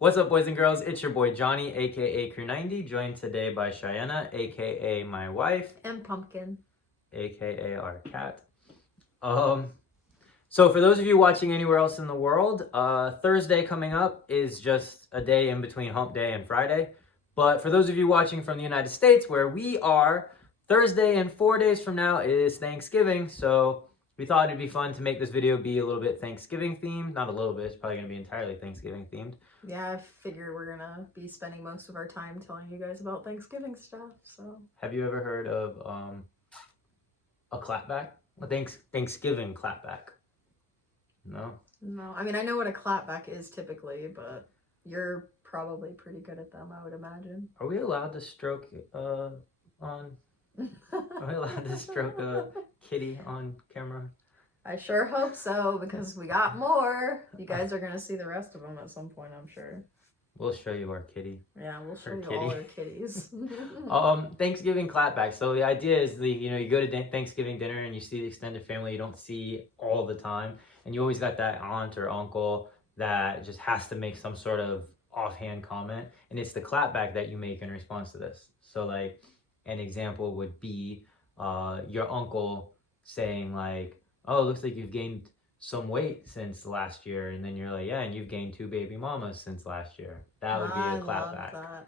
What's up, boys and girls? It's your boy Johnny, aka Crew90, joined today by Cheyenne, aka my wife, and Pumpkin, aka our cat. So for those of you watching anywhere else in the world, Thursday coming up is just a day in between Hump Day and Friday. But for those of you watching from the United States, where we are, Thursday and 4 days from now is Thanksgiving. So we thought it'd be fun to make this video be a little bit Thanksgiving themed. Not a little bit, it's probably gonna be entirely Thanksgiving themed. Yeah, I figure we're gonna be spending most of our time telling you guys about Thanksgiving stuff, so. Have you ever heard of a clapback? A Thanksgiving clapback? No? No, I mean, I know what a clapback is typically, but you're probably pretty good at them, I would imagine. Are we allowed to stroke on... Are we allowed to stroke a kitty on camera? I sure hope so, because we got more. You guys are gonna see the rest of them at some point, I'm sure. We'll show you our kitty. Yeah, we'll show you all our kitties. Thanksgiving clapback. So the idea is you go to Thanksgiving dinner and you see the extended family you don't see all the time, and you always got that aunt or uncle that just has to make some sort of offhand comment, and it's the clapback that you make in response to this. So like an example would be your uncle saying like, "Oh, it looks like you've gained some weight since last year," and then you're like, "Yeah, and you've gained 2 baby mamas since last year." That would be a clapback.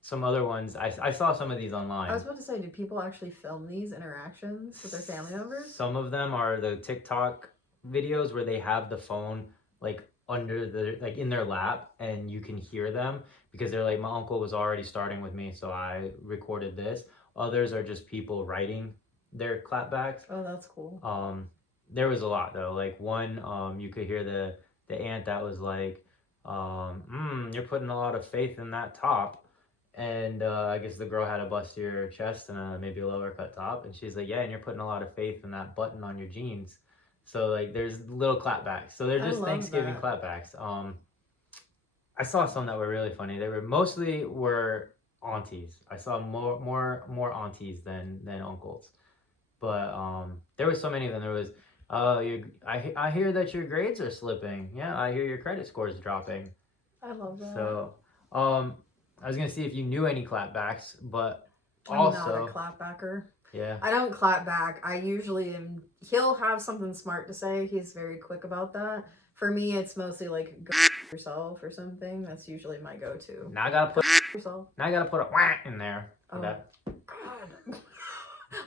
Some other ones, I saw some of these online. I was about to say, do people actually film these interactions with their family members? Some of them are the TikTok videos where they have the phone like under the in their lap, and you can hear them because they're like, my uncle was already starting with me, so I recorded this. Others are just people writing their clapbacks. Oh, that's cool. There was a lot though. Like one, you could hear the aunt that was like, "You're putting a lot of faith in that top," and I guess the girl had a bustier chest and maybe a lower cut top, and she's like, "Yeah, and you're putting a lot of faith in that button on your jeans." So like, there's little clapbacks. So they're just Thanksgiving clapbacks. I saw some that were really funny. They were mostly aunties. I saw more aunties than uncles, but there was so many of them. There was. I hear that your grades are slipping. Yeah, I hear your credit score is dropping. I love that. So, I was gonna see if you knew any clapbacks, but I'm also not a clapbacker. Yeah. I don't clap back. I usually am. He'll have something smart to say. He's very quick about that. For me, it's mostly like go yourself or something. That's usually my go-to. Now I gotta put yourself. Now I gotta put a whack in there. Oh, okay. God.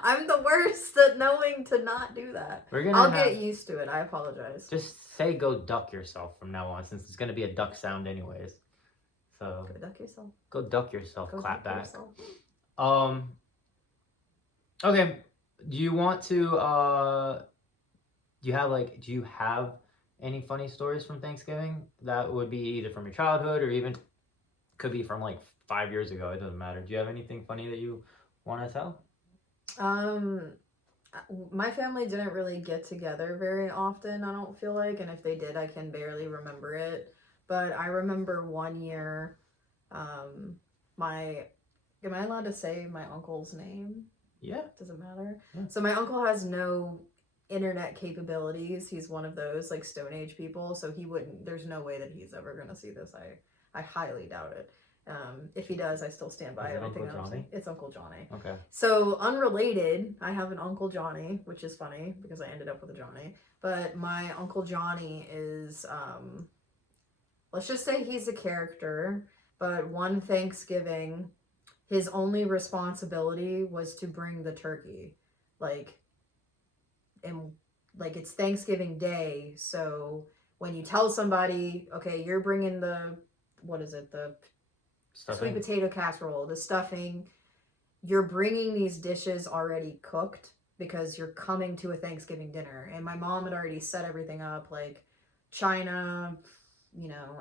I'm the worst at knowing to not do that. I'll get used to it. I apologize. Just say go duck yourself from now on, since it's going to be a duck sound anyways. So go duck yourself. Go duck yourself, go clap back. Yourself. Okay. Do you want to do you have any funny stories from Thanksgiving? That would be either from your childhood or even could be from like 5 years ago. It doesn't matter. Do you have anything funny that you want to tell? My family didn't really get together very often, I don't feel like, and if they did, I can barely remember it. But I remember one year, am I allowed to say my uncle's name? Yeah. Does it matter? Yeah. So my uncle has no internet capabilities. He's one of those like Stone Age people, so there's no way that he's ever gonna see this. I highly doubt it. If he does, I still stand by everything I'm saying. It's Uncle Johnny. Okay. So, unrelated, I have an Uncle Johnny, which is funny because I ended up with a Johnny. But my Uncle Johnny is, let's just say he's a character. But one Thanksgiving, his only responsibility was to bring the turkey. It's Thanksgiving Day. So, when you tell somebody, okay, you're bringing the stuffing. Sweet potato casserole, the stuffing, you're bringing these dishes already cooked because you're coming to a Thanksgiving dinner. And my mom had already set everything up, like china,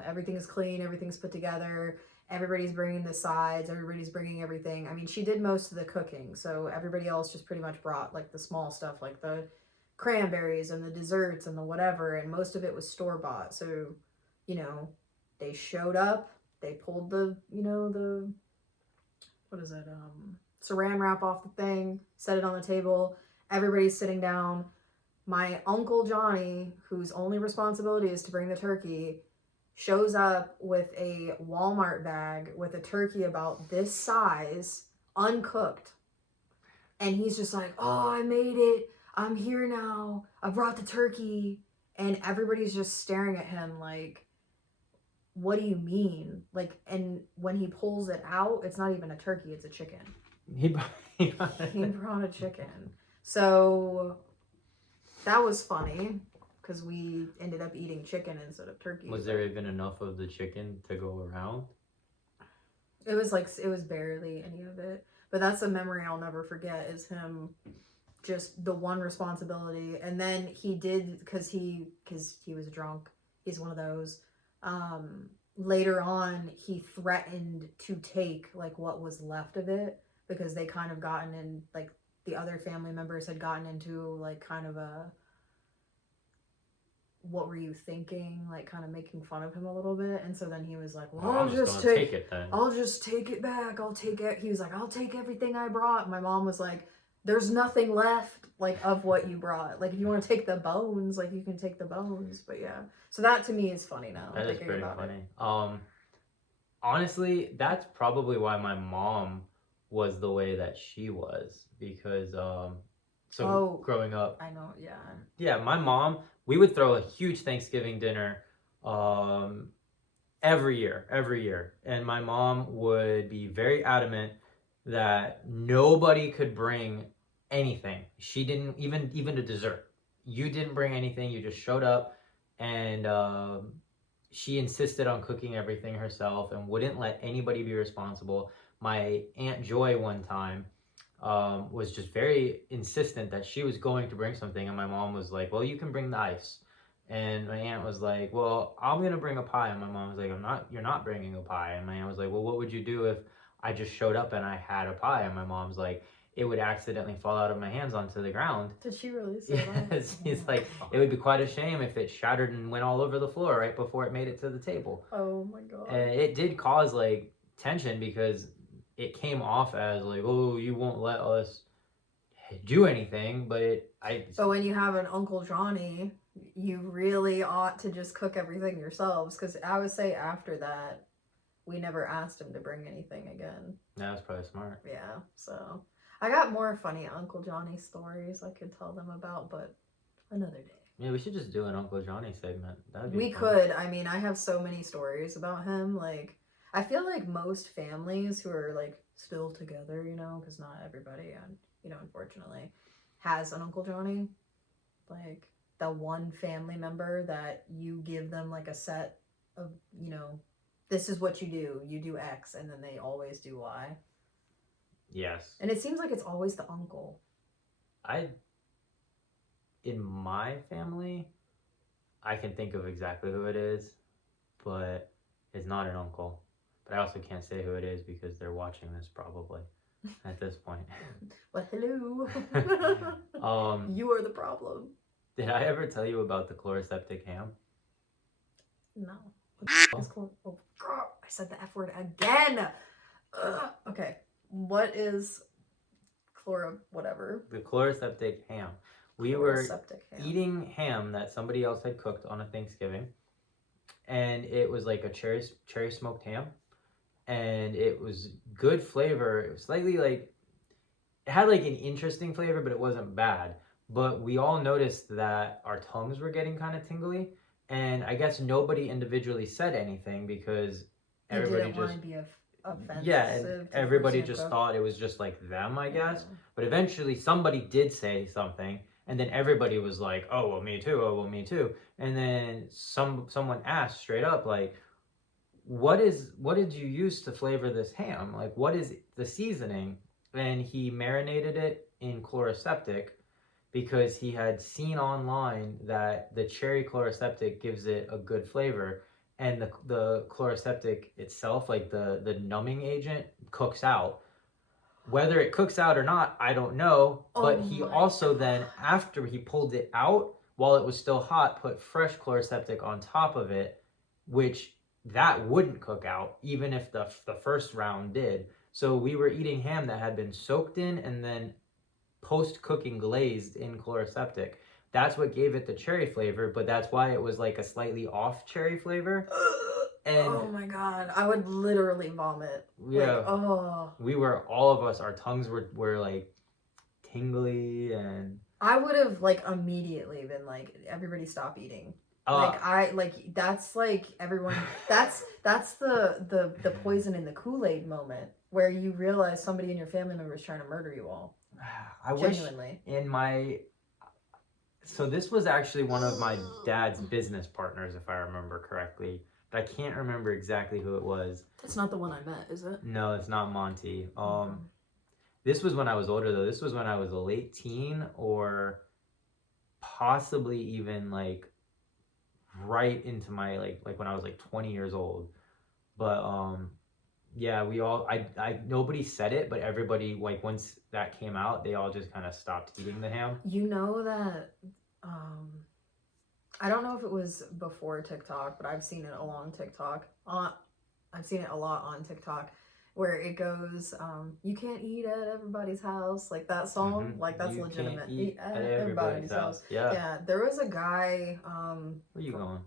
everything's clean, everything's put together, everybody's bringing the sides, everybody's bringing everything. I mean, she did most of the cooking, so everybody else just pretty much brought like the small stuff, like the cranberries and the desserts and the whatever, and most of it was store-bought. So, they showed up. They pulled the saran wrap off the thing, set it on the table. Everybody's sitting down. My Uncle Johnny, whose only responsibility is to bring the turkey, shows up with a Walmart bag with a turkey about this size, uncooked. And he's just like, oh, I made it. I'm here now. I brought the turkey. And everybody's just staring at him like, what do you mean? Like, and when he pulls it out, it's not even a turkey, it's a chicken. He brought a chicken. So that was funny because we ended up eating chicken instead of turkey. Was there even enough of the chicken to go around? It was barely any of it. But that's a memory I'll never forget, is him just the one responsibility. And then he did, because he was drunk. He's one of those. Later on, he threatened to take like what was left of it, because they kind of gotten in, like the other family members had gotten into like kind of a, what were you thinking, like kind of making fun of him a little bit. And so then he was like, well, I'll just take it then. I'll just take it back. I'll take it. He was like, I'll take everything I brought. My mom was like, there's nothing left like of what you brought. Like if you want to take the bones, like you can take the bones. But yeah, so that to me is funny now. That is pretty funny. Honestly, that's probably why my mom was the way that she was, because growing up, I know, yeah, my mom, we would throw a huge Thanksgiving dinner every year, and my mom would be very adamant that nobody could bring anything. She didn't even a dessert. You didn't bring anything. You just showed up, and she insisted on cooking everything herself and wouldn't let anybody be responsible. My Aunt Joy one time was just very insistent that she was going to bring something, and my mom was like, well, you can bring the ice. And my aunt was like, well, I'm gonna bring a pie. And my mom was like, you're not bringing a pie. And my aunt was like, well, what would you do if I just showed up and I had a pie? And my mom's like, it would accidentally fall out of my hands onto the ground. Did she really say that? Yes. He's like, it would be quite a shame if it shattered and went all over the floor right before it made it to the table. Oh my God. And it did cause like tension, because it came off as like, oh, you won't let us do anything. But when you have an Uncle Johnny, you really ought to just cook everything yourselves, because I would say after that, we never asked him to bring anything again. That was probably smart. Yeah, so I got more funny Uncle Johnny stories I could tell them about, but another day. Yeah, we should just do an Uncle Johnny segment. We could. I mean, I have so many stories about him. Like, I feel like most families who are like still together, you know, because not everybody, you know, unfortunately, has an Uncle Johnny. Like, the one family member that you give them like a set of, you know, this is what you do. You do X, and then they always do Y. Yes. And it seems like it's always the uncle. In my family, I can think of exactly who it is, but it's not an uncle. But I also can't say who it is because they're watching this probably at this point. But hello. You are the problem. Did I ever tell you about the chloroseptic ham? No. Oh, I said the F word again. Okay. What is whatever? The chloroseptic ham. We were eating ham that somebody else had cooked on a Thanksgiving, and it was like a cherry smoked ham, and it was good flavor. It was slightly like, it had like an interesting flavor, but it wasn't bad. But we all noticed that our tongues were getting kind of tingly, and I guess nobody individually said anything because everybody just want to be offensive. Yeah, and everybody just thought it was just like them, I guess. Yeah. But eventually somebody did say something, and then everybody was like, "Oh well, me too. Oh well, me too." And then someone asked straight up, like, "What did you use to flavor this ham? Like, what is the seasoning?" And he marinated it in chloroseptic, because he had seen online that the cherry chloroseptic gives it a good flavor, and the chloroseptic itself, like the numbing agent, cooks out. Whether it cooks out or not, I don't know. But he also then, after he pulled it out, while it was still hot, put fresh chloroseptic on top of it, which that wouldn't cook out, even if the first round did. So we were eating ham that had been soaked in and then post-cooking glazed in chloroseptic. That's what gave it the cherry flavor, but that's why it was like a slightly off cherry flavor. And oh my god, I would literally vomit. yeah, Like, oh. all of us, our tongues were like tingly and I would have like immediately been like, everybody stop eating. That's like everyone that's the poison in the Kool-Aid moment where you realize somebody in your family member is trying to murder you all. I Genuinely. wish in my so this was actually one of my dad's business partners, if I remember correctly. But I can't remember exactly who it was. That's not the one I met, is it? No, it's not Monty. Mhm. This was when I was older though. This was when I was a late teen or possibly even like right into my like when I was like 20 years old. But yeah, we all I nobody said it, but everybody like once that came out, they all just kind of stopped eating the ham. You know that I don't know if it was before TikTok, but I've seen it along TikTok. I've seen it a lot on TikTok where it goes, you can't eat at everybody's house, like that song. Mhm. Like that's You legitimate. can't eat at everybody's house. Yeah. Yeah, there was a guy, Where you going?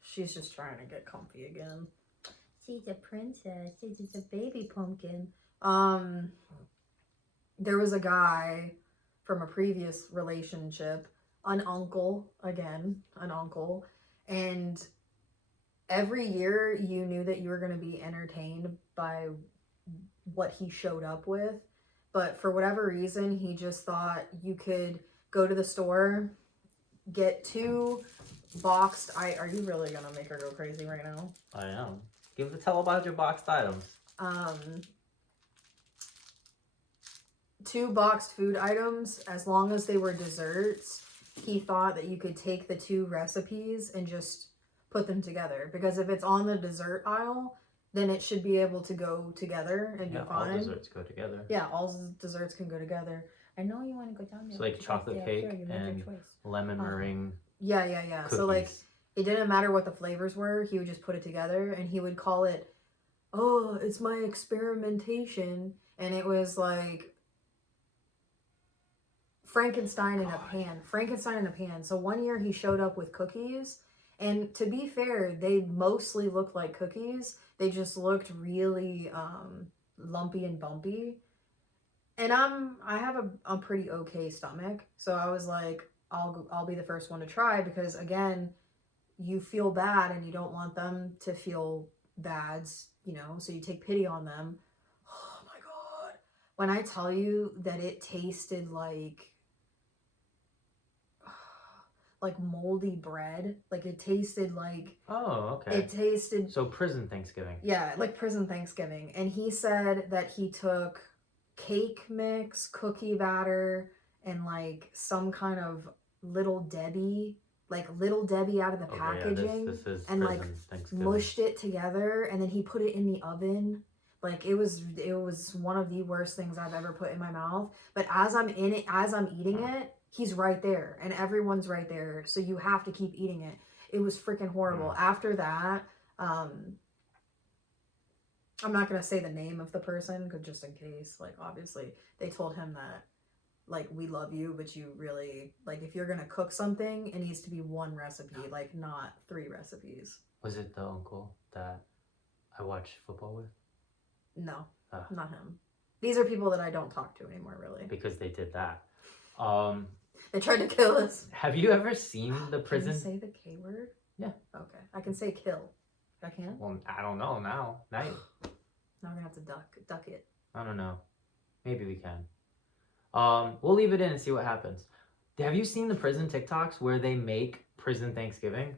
she's just trying to get comfy again. She's a princess. She's a baby pumpkin. There was a guy from a previous relationship, an uncle, and every year you knew that you were going to be entertained by what he showed up with, but for whatever reason he just thought you could go to the store, get two boxed are you really gonna make her go crazy right now? I am. Tell about your boxed items. Two boxed food items, as long as they were desserts. He thought that you could take the two recipes and just put them together, because if it's on the dessert aisle, then it should be able to go together and be fine. All desserts go together. Yeah, all desserts can go together. I know you want to go down there. It's like chocolate cake and lemon meringue. Yeah. Cookies. So like, it didn't matter what the flavors were. He would just put it together, and he would call it, "Oh, it's my experimentation," and it was like Frankenstein in a pan. So one year he showed up with cookies, and to be fair, they mostly looked like cookies. They just looked really lumpy and bumpy. And I have a pretty okay stomach, so I was like, I'll be the first one to try, because again, you feel bad and you don't want them to feel bad, so you take pity on them. Oh my god. When I tell you that it tasted like moldy bread, like it tasted like, oh, okay, it tasted so prison Thanksgiving. Yeah, like prison Thanksgiving. And he said that he took cake mix, cookie batter, and like some kind of Little Debbie out of the packaging, this is and like Thanksgiving. mushed it together, and then he put it in the oven. Like it was one of the worst things I've ever put in my mouth. But as I'm eating it, he's right there, and everyone's right there, so you have to keep eating it. It was freaking horrible. After that, I'm not gonna say the name of the person, cause just in case, like obviously they told him that, like, we love you, but you really, like, if you're gonna cook something, it needs to be one recipe, like not 3 recipes. Was it the uncle that I watched football with? No, not him. These are people that I don't talk to anymore, really. Because they did that. They tried to kill us. Have you ever seen the prison? Can you say the K word? Yeah. Okay. I can say kill. I can? Well, I don't know now. Now I'm gonna have to duck it. I don't know. Maybe we can. We'll leave it in and see what happens. Have you seen the prison TikToks where they make prison Thanksgiving?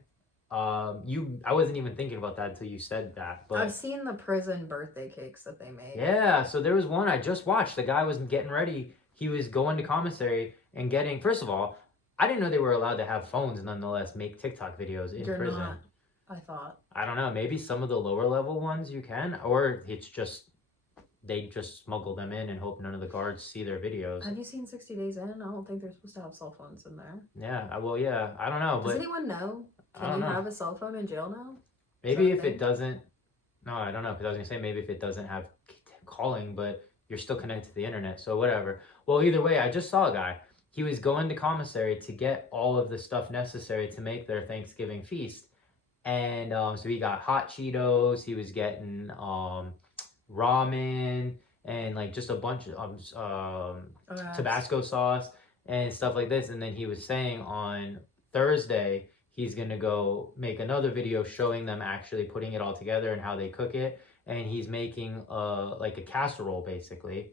I wasn't even thinking about that until you said that. But I've seen the prison birthday cakes that they make. Yeah, so there was one I just watched. The guy was getting ready. He was going to commissary and getting. First of all, I didn't know they were allowed to have phones and nonetheless make TikTok videos in prison. Not, I thought. I don't know. Maybe some of the lower level ones you can, or it's just they just smuggle them in and hope none of the guards see their videos. Have you seen 60 Days In? I don't think they're supposed to have cell phones in there. Yeah, well, yeah. I don't know. Does anyone know? Can you have a cell phone in jail now? Maybe if it doesn't. No, I don't know. Because I was going to say maybe if it doesn't have calling, but you're still connected to the internet. So whatever. Well, either way, I just saw a guy. he was going to commissary to get all of the stuff necessary to make their Thanksgiving feast. And so he got hot Cheetos, he was getting ramen, and like just a bunch of Tabasco sauce and stuff like this. And then he was saying on Thursday he's gonna go make another video showing them actually putting it all together and how they cook it. And he's making like a casserole basically,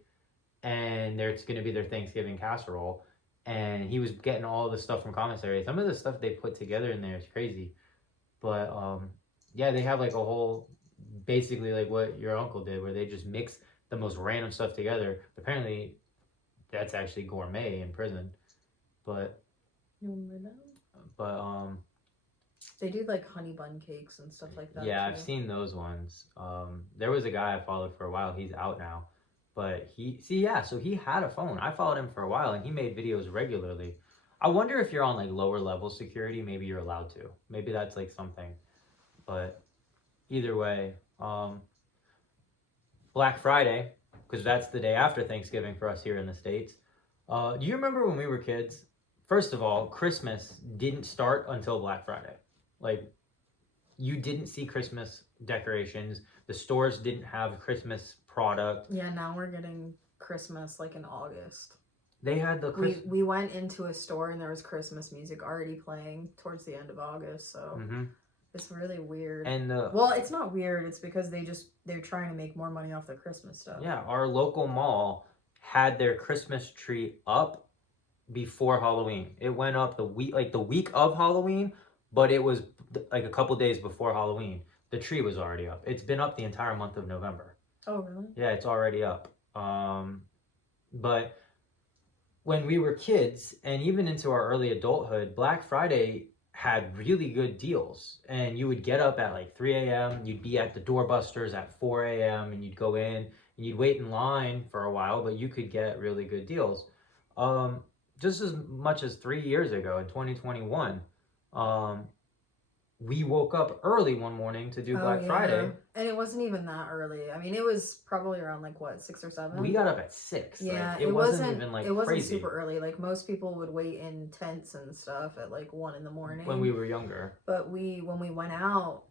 and it's gonna be their Thanksgiving casserole. And he was getting all the stuff from commissary. Some of the stuff they put together in there is crazy. But yeah, they have like a whole, basically like what your uncle did, where they just mix the most random stuff together. Apparently, that's actually gourmet in prison. But they do like honey bun cakes and stuff like that. Yeah, too. I've seen those ones. There was a guy I followed for a while. He's out now. But so he had a phone. I followed him for a while, and he made videos regularly. I wonder if you're on like lower level security, maybe you're allowed to. Maybe that's like something. But either way, Black Friday, because that's the day after Thanksgiving for us here in the States. Do you remember when we were kids? First of all, Christmas didn't start until Black Friday. Like, you didn't see Christmas decorations. The stores didn't have Christmas product. Yeah, now we're getting Christmas like in August. They had the we went into a store and there was Christmas music already playing towards the end of August, so it's really weird. And well, it's not weird, it's because they're trying to make more money off the Christmas stuff. Yeah, our local mall had their Christmas tree up before Halloween. It went up the week of Halloween, but it was like a couple days before Halloween. The tree was already up. It's been up the entire month of November. Oh, really? Yeah, it's already up. But when we were kids and even into our early adulthood, Black Friday had really good deals. And you would get up at like 3 a.m. You'd be at the doorbusters at 4 a.m. and you'd go in and you'd wait in line for a while, but you could get really good deals. Just as much as 3 years ago in 2021, we woke up early one morning to do Black Friday. And it wasn't even that early. I mean, it was probably around like what, 6 or 7? We got up at 6. Yeah, like, it wasn't even like it wasn't crazy. Super early. Like most people would wait in tents and stuff at like 1 in the morning. When we were younger. But when we went out,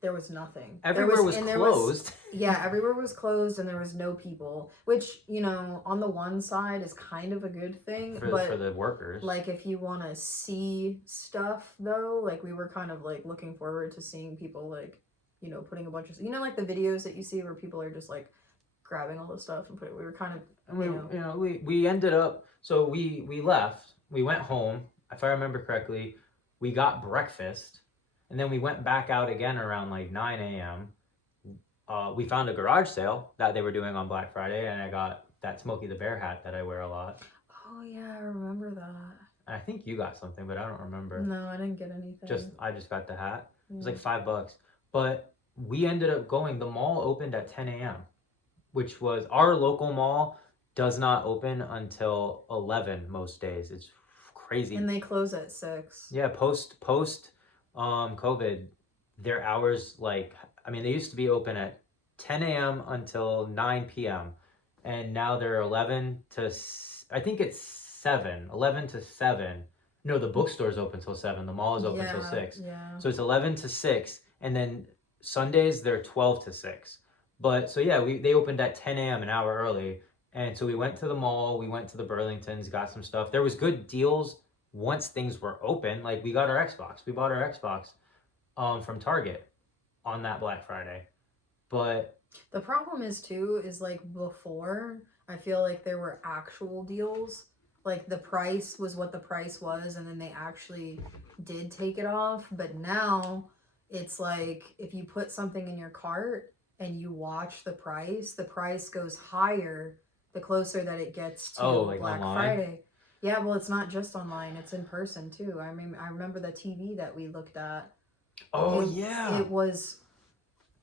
there was nothing. Everywhere was closed. Everywhere was closed and there was no people, which, you know, on the one side is kind of a good thing. For the workers. Like, if you want to see stuff, though, like, we were kind of, like, looking forward to seeing people, like, you know, putting a bunch of, you know, like the videos that you see where people are just, like, grabbing all the stuff and we were kind of, we ended up, so we left, we went home, if I remember correctly, we got breakfast. And then we went back out again around like 9 a.m. We found a garage sale that they were doing on Black Friday, and I got that Smokey the Bear hat that I wear a lot. Oh yeah, I remember that. And I think you got something, but I don't remember. No, I didn't get anything. I just got the hat. It was like $5. But we ended up going, the mall opened at 10 a.m., which was, our local mall does not open until 11 most days. It's crazy. And they close at 6. Yeah, post COVID, their hours, like, I mean, they used to be open at 10 a.m. until 9 p.m. And now they're 11 to 7. No, the bookstore's open till 7. The mall is open till 6. Yeah. So it's 11 to 6. And then Sundays, they're 12 to 6. But so yeah, they opened at 10 a.m. an hour early. And so we went to the mall, we went to the Burlingtons, got some stuff. There was good deals once things were open. Like, we got our Xbox. We bought our Xbox from Target on that Black Friday. But the problem is like before, I feel like there were actual deals. Like, the price was what the price was, and then they actually did take it off. But now it's like, if you put something in your cart and you watch the price goes higher the closer that it gets to like Black online? Friday. Yeah, well, it's not just online, it's in person too. I mean, I remember the TV that we looked at.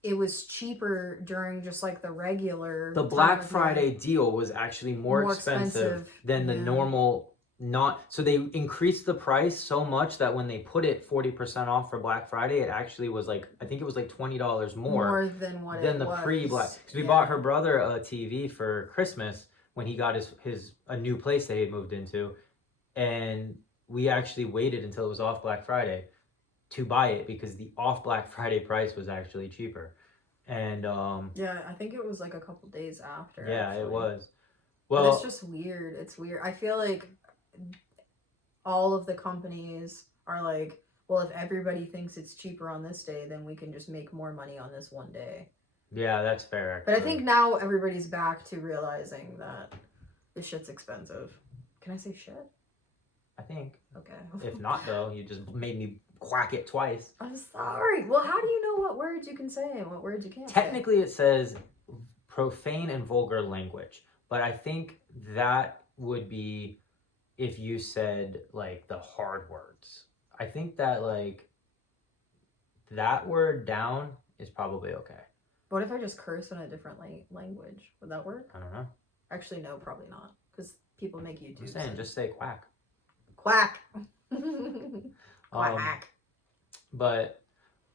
It was cheaper during just like the regular. The Black Friday deal was actually more expensive than the normal. So they increased the price so much that when they put it 40% off for Black Friday, it actually was like, I think it was like $20 more than what than the pre-Black. Because we bought her brother a TV for Christmas when he got a new place that he had moved into, and we actually waited until it was off Black Friday to buy it because the off Black Friday price was actually cheaper. And Yeah, I think it was like a couple days after. yeah, actually. it was. But it's Well, just weird. It's weird. I feel like all of the companies are like, well, if everybody thinks it's cheaper on this day, then we can just make more money on this one day. yeah, that's fair. But I think now everybody's back to realizing that this shit's expensive. Can I say shit? I think. Okay. If not, though, you just made me quack it twice. I'm sorry. Well, how do you know what words you can say and what words you can't Technically, it says profane and vulgar language, but I think that would be if you said like the hard words. I think that like that word down is probably okay. What if I just curse in a different language? Would that work? I don't know. Actually, no, probably not. Because people make YouTube. I'm saying, just say quack. Quack. Quack. But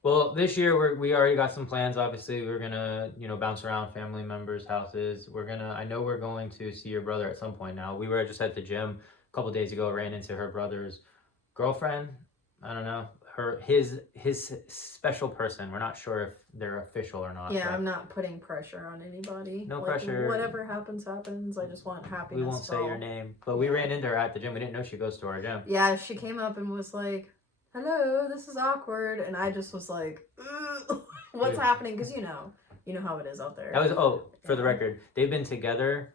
well, this year we already got some plans. Obviously, we're gonna bounce around family members' houses. I know we're going to see your brother at some point now. We were just at the gym a couple days ago. Ran into her brother's girlfriend. I don't know, his special person. We're not sure if they're official or not. Yeah, I'm not putting pressure on anybody. No pressure. Whatever happens, happens. I just want happiness. We won't say your name, but we ran into her at the gym. We didn't know she goes to our gym. Yeah, she came up and was like, "Hello, this is awkward," and I just was like, "What's happening?" Because you know how it is out there. That was for the record, they've been together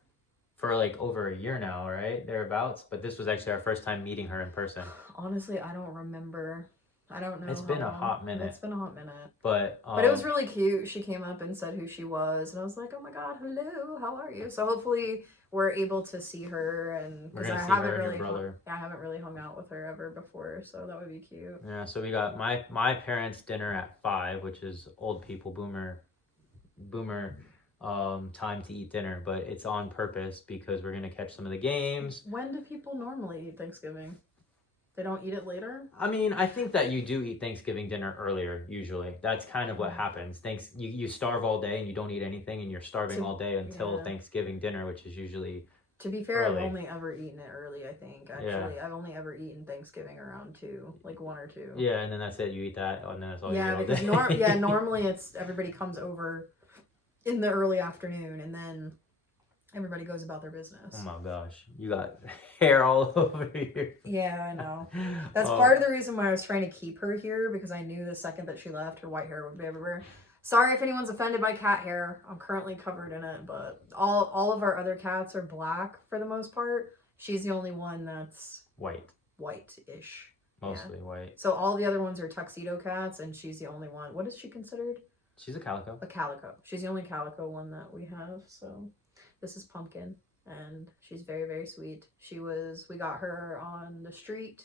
for like over a year now, right? Thereabouts. But this was actually our first time meeting her in person. Honestly, I don't remember. I don't know. It's been a hot minute. It's been a hot minute. But it was really cute. She came up and said who she was, and I was like, "Oh my god, hello, how are you?" So hopefully we're able to see her, and because I haven't really hung out with her ever before, so that would be cute. Yeah. So we got my parents' dinner at 5, which is old people boomer time to eat dinner, but it's on purpose because we're gonna catch some of the games. When do people normally eat Thanksgiving? They don't eat it later? I mean, I think that you do eat Thanksgiving dinner earlier, usually. That's kind of what happens. You starve all day and you don't eat anything, and you're starving all day until Thanksgiving dinner, which is usually To be fair, early. I've only ever eaten it early, I think. Actually, I've only ever eaten Thanksgiving around 2, like 1 or 2. Yeah, and then that's it. You eat that, and then that's all you eat all because day. normally it's everybody comes over in the early afternoon, and then everybody goes about their business. Oh my gosh, you got hair all over here. Yeah, I know. That's part of the reason why I was trying to keep her here, because I knew the second that she left, her white hair would be everywhere. Sorry if anyone's offended by cat hair. I'm currently covered in it, but all of our other cats are black for the most part. She's the only one that's white-ish. Mostly white. So all the other ones are tuxedo cats, and she's the only one. What is she considered? She's a calico. A calico. She's the only calico one that we have, so... This is Pumpkin, and she's very, very sweet. We got her on the street.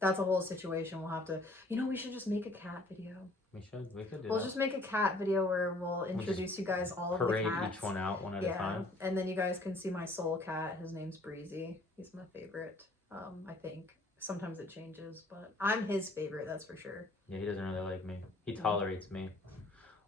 That's a whole situation. We'll have to, we should just make a cat video. We could do We'll just make a cat video where we'll introduce you guys all of the cats. Parade each one out one at a time. And then you guys can see my soul cat. His name's Breezy. He's my favorite, I think. Sometimes it changes, but I'm his favorite, that's for sure. Yeah, he doesn't really like me. He tolerates me.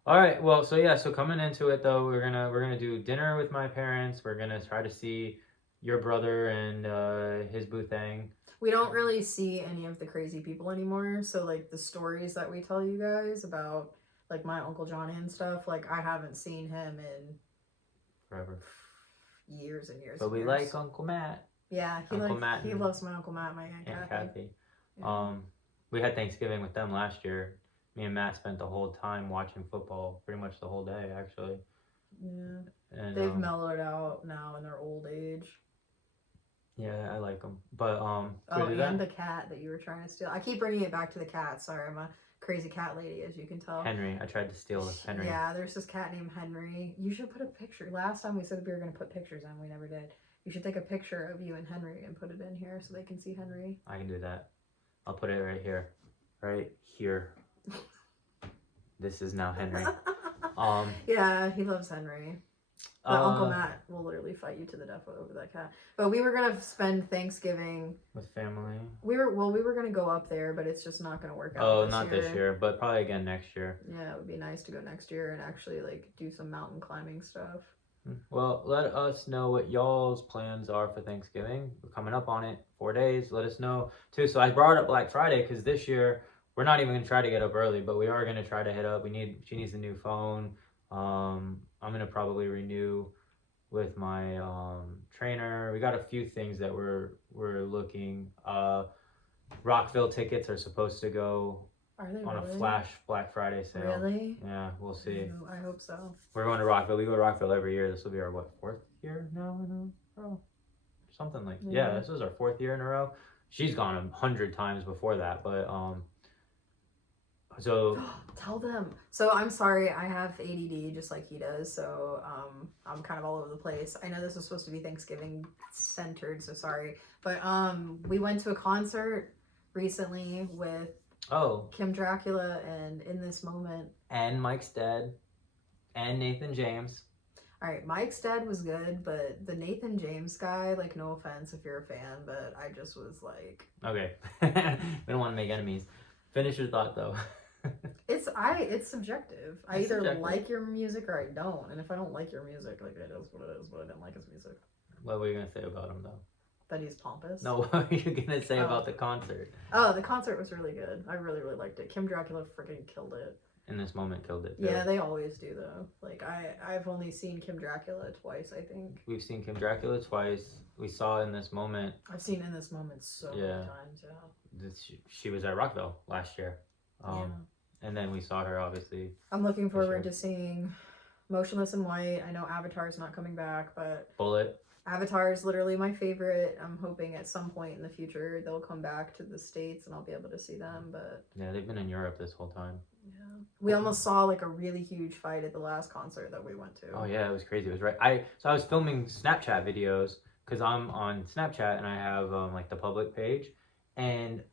All right, well, so coming into it though, we're gonna do dinner with my parents. We're gonna try to see your brother and his boo thing. We don't really see any of the crazy people anymore. So like the stories that we tell you guys about like my Uncle Johnny and stuff, like I haven't seen him in forever, years and years. But we like Uncle Matt. Yeah, he loves my Uncle Matt, my Aunt Kathy. Yeah. We had Thanksgiving with them last year. Me and Matt spent the whole time watching football, pretty much the whole day, actually. Yeah. And they've mellowed out now in their old age. Yeah, I like them. But, and the cat that you were trying to steal. I keep bringing it back to the cat. Sorry, I'm a crazy cat lady, as you can tell. Henry. I tried to steal this Henry. Yeah, there's this cat named Henry. You should put a picture. Last time we said we were going to put pictures in, we never did. You should take a picture of you and Henry and put it in here so they can see Henry. I can do that. I'll put it right here. Right here. This is now Henry. Yeah, he loves Henry. But Uncle Matt will literally fight you to the death over that cat. But we were gonna spend Thanksgiving with family. We were gonna go up there, but it's just not gonna work out. Oh, not this year, but probably again next year. Yeah, it would be nice to go next year and actually like do some mountain climbing stuff. Well, let us know what y'all's plans are for Thanksgiving. We're coming up on it, 4 days. Let us know too. So I brought up Black Friday because this year we're not even gonna try to get up early, but we are gonna try to hit up. She needs a new phone. I'm gonna probably renew with my trainer. We got a few things that we're looking. Rockville tickets are supposed to go Are they on really? a flash Black Friday sale. Really? Yeah, we'll see. Ooh, I hope so. We're going to Rockville. We go to Rockville every year. This will be our fourth year now in a row? Something like yeah. This was our 4th year in a row. She's gone 100 times before that, but so tell them. So I'm sorry, I have ADD just like he does. So I'm kind of all over the place. I know this was supposed to be Thanksgiving centered, so sorry. But we went to a concert recently with Kim Dracula and In This Moment and Mike's dad and Nathan James. All right, Mike's dad was good, but the Nathan James guy, like, no offense if you're a fan, but I just was like, okay. We don't want to make enemies. Finish your thought though. It's subjective. I either like your music or I don't, and if I don't like your music, like, it is what it is. But I didn't like his music. What were you gonna say about him though? That he's pompous. No, what were you gonna say about the concert? Oh, the concert was really good. I really, really liked it. Kim Dracula freaking killed it. In This Moment killed it too. Yeah, they always do though. Like I've only seen Kim Dracula twice, I think. We've seen Kim Dracula twice. We saw In This Moment. I've seen In This Moment so many times. Yeah. She was at Rockville last year. And then we saw her obviously. I'm looking forward to seeing Motionless in White. I know Avatar's not coming back, but Bullet. Avatar is literally my favorite. I'm hoping at some point in the future they'll come back to the States and I'll be able to see them. But yeah, they've been in Europe this whole time. Yeah, we almost saw like a really huge fight at the last concert that we went to. Oh yeah, it was crazy. It was right. So I was filming Snapchat videos because I'm on Snapchat and I have like the public page, and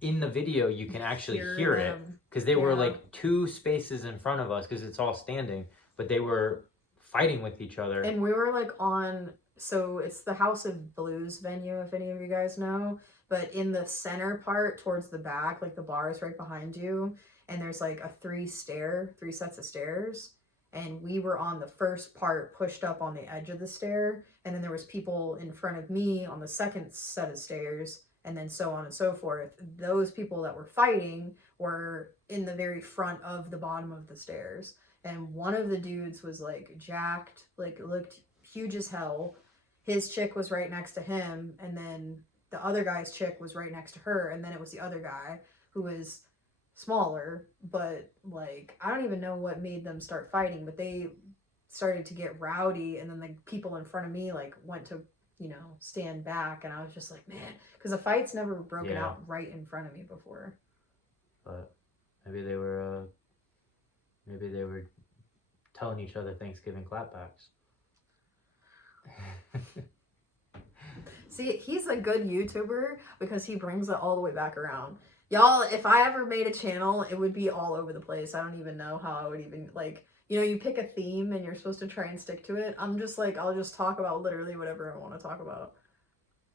in the video you can actually hear it because they were like 2 spaces in front of us because it's all standing, but they were fighting with each other. And we were like on. So it's the House of Blues venue, if any of you guys know. But in the center part, towards the back, like the bar is right behind you, and there's like a 3 sets of stairs. And we were on the first part, pushed up on the edge of the stair, and then there was people in front of me on the second set of stairs, and then so on and so forth. Those people that were fighting were in the very front of the bottom of the stairs. And one of the dudes was like jacked, like looked huge as hell. His chick was right next to him, and then the other guy's chick was right next to her, and then it was the other guy who was smaller, but like I don't even know what made them start fighting, but they started to get rowdy, and then the people in front of me like went to, you know, stand back, and I was just like, man, because the fight's never broken out right in front of me before. But maybe they were telling each other Thanksgiving clapbacks. See, he's a good YouTuber because he brings it all the way back around. Y'all, if I ever made a channel, it would be all over the place. I don't even know how I would even, like, you know, you pick a theme and you're supposed to try and stick to it. I'm just like, I'll just talk about literally whatever I want to talk about.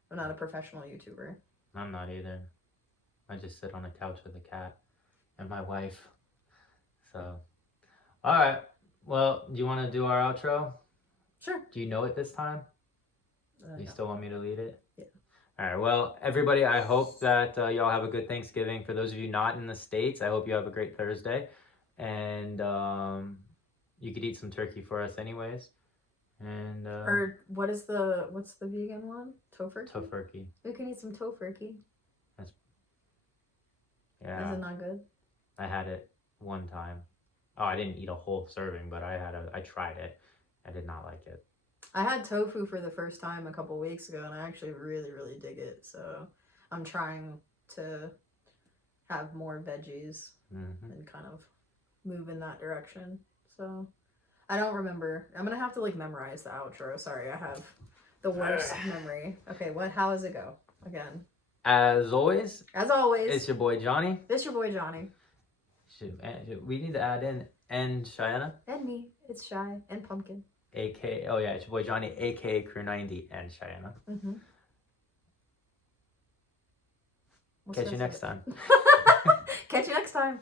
I'm not a professional YouTuber. I'm not either. I just sit on a couch with a cat and my wife. So, all right. Well, do you want to do our outro? Sure. Do you know it this time? You No. still want me to lead it? Yeah. All right. Well, everybody, I hope that y'all have a good Thanksgiving. For those of you not in the States, I hope you have a great Thursday. And you could eat some turkey for us anyways. And or what's the vegan one? Tofurkey? Tofurkey. We can eat some tofurkey. Yeah. Is it not good? I had it one time. Oh, I didn't eat a whole serving, but I tried it. I did not like it. I had tofu for the first time a couple weeks ago, and I actually really, really dig it. So I'm trying to have more veggies and kind of move in that direction. So I don't remember. I'm going to have to like memorize the outro. Sorry, I have the worst memory. Okay, how does it go? Again. As always, it's your boy Johnny. It's your boy Johnny. We need to add in and Cheyenne. And me. It's Shy and Pumpkin. It's your boy Johnny, aka Crew 90 and Cheyenne. Catch you next time. Catch you next time.